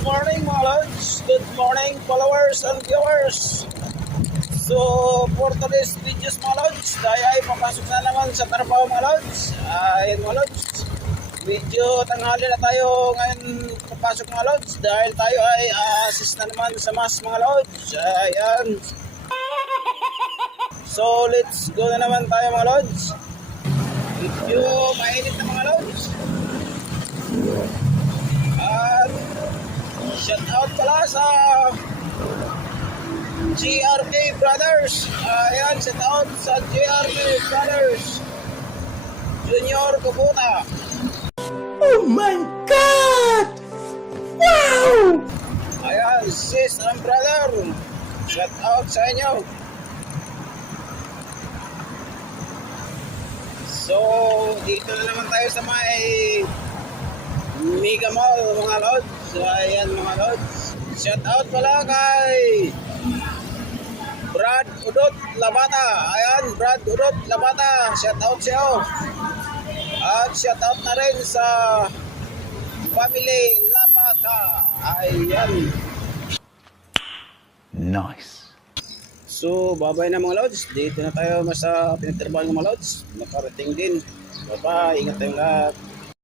morning mga lods. Good morning followers and viewers. So for today's videos mga lods, tayo ay papasok na naman sa trabaho mga lods. Ayan mga lods, medyo tanghali na tayo ngayon papasok mga lods dahil tayo ay assist na naman sa mas mga lods. Ayan. So let's go na naman tayo mga lods. Medyo mainit na mga lods. At shout out pala sa GRK Brothers. Ayan, shout out sa GRK Brothers. Junior Kubuta. Oh my God! Wow! Ayan, sis and brother. Shout out sa inyo. So, dito na naman tayo sa may Mega Mall mga lods. So, ayan mga lods. Shout out pala kay Brad Udot Labata. Ayan, Brad Udot Labata. Shout out sa'yo. At shout out na rin sa family Labata. Ayan. Nice. So, babay na mga lods. Dito na tayo sa pinagtrabaho ng mga lods. Nakarating din. Bye-bye. Ingat tayong lahat.